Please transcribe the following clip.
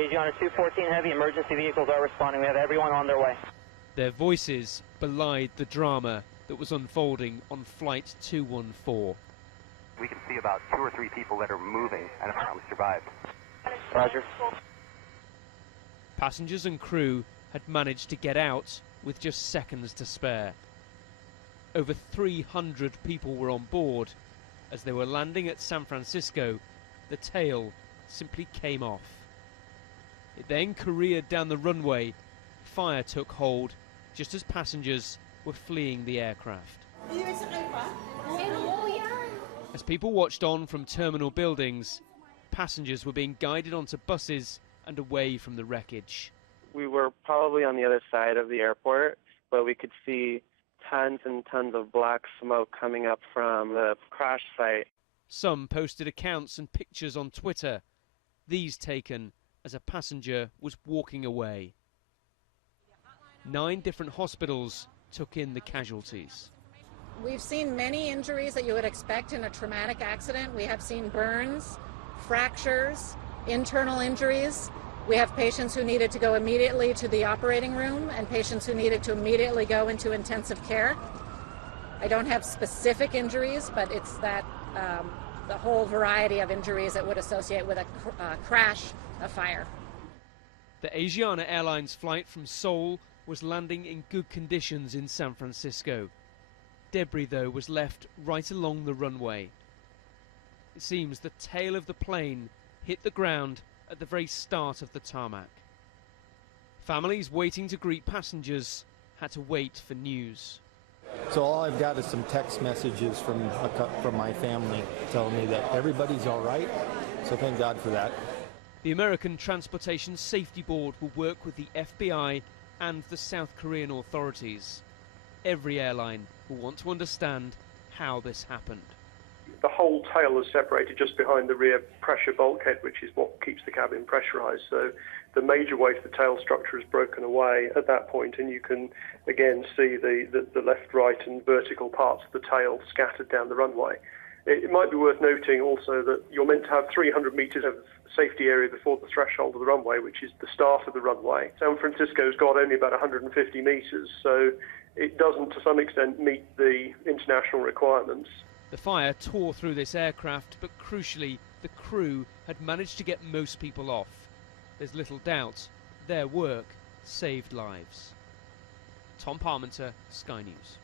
Asiana 214 heavy emergency vehicles are responding. We have everyone on their way. Their voices belied the drama that was unfolding on Flight 214. We can see about 2 or 3 people that are moving and apparently survived. Roger. Passengers and crew had managed to get out with just seconds to spare. Over 300 people were on board. As they were landing at San Francisco, the tail simply came off. It then careered down the runway. Fire took hold just as passengers were fleeing the aircraft. As people watched on from terminal buildings, passengers were being guided onto buses and away from the wreckage. We were probably on the other side of the airport, but we could see tons and tons of black smoke coming up from the crash site. Some posted accounts and pictures on Twitter, these taken as a passenger was walking away. 9 different hospitals took in the casualties. We've seen many injuries that you would expect in a traumatic accident. We have seen burns, fractures, internal injuries. We have patients who needed to go immediately to the operating room and patients who needed to immediately go into intensive care. I don't have specific injuries, but it's that the whole variety of injuries that would associate with a crash, a fire. The Asiana Airlines flight from Seoul was landing in good conditions in San Francisco. Debris, though, was left right along the runway. It seems the tail of the plane hit the ground at the very start of the tarmac. Families waiting to greet passengers had to wait for news. So all I've got is some text messages from my family telling me that everybody's all right, so thank God for that. The American Transportation Safety Board will work with the FBI and the South Korean authorities. Every airline will want to understand how this happened. The whole tail is separated just behind the rear pressure bulkhead, which is what keeps the cabin pressurized. So the major weight of the tail structure is broken away at that point, and you can again see the left, right and vertical parts of the tail scattered down the runway. It might be worth noting also that you're meant to have 300 meters of safety area before the threshold of the runway, which is the start of the runway. San Francisco's got only about 150 meters, so it doesn't to some extent meet the international requirements. The fire tore through this aircraft, but crucially, the crew had managed to get most people off. There's little doubt their work saved lives. Tom Parmenter, Sky News.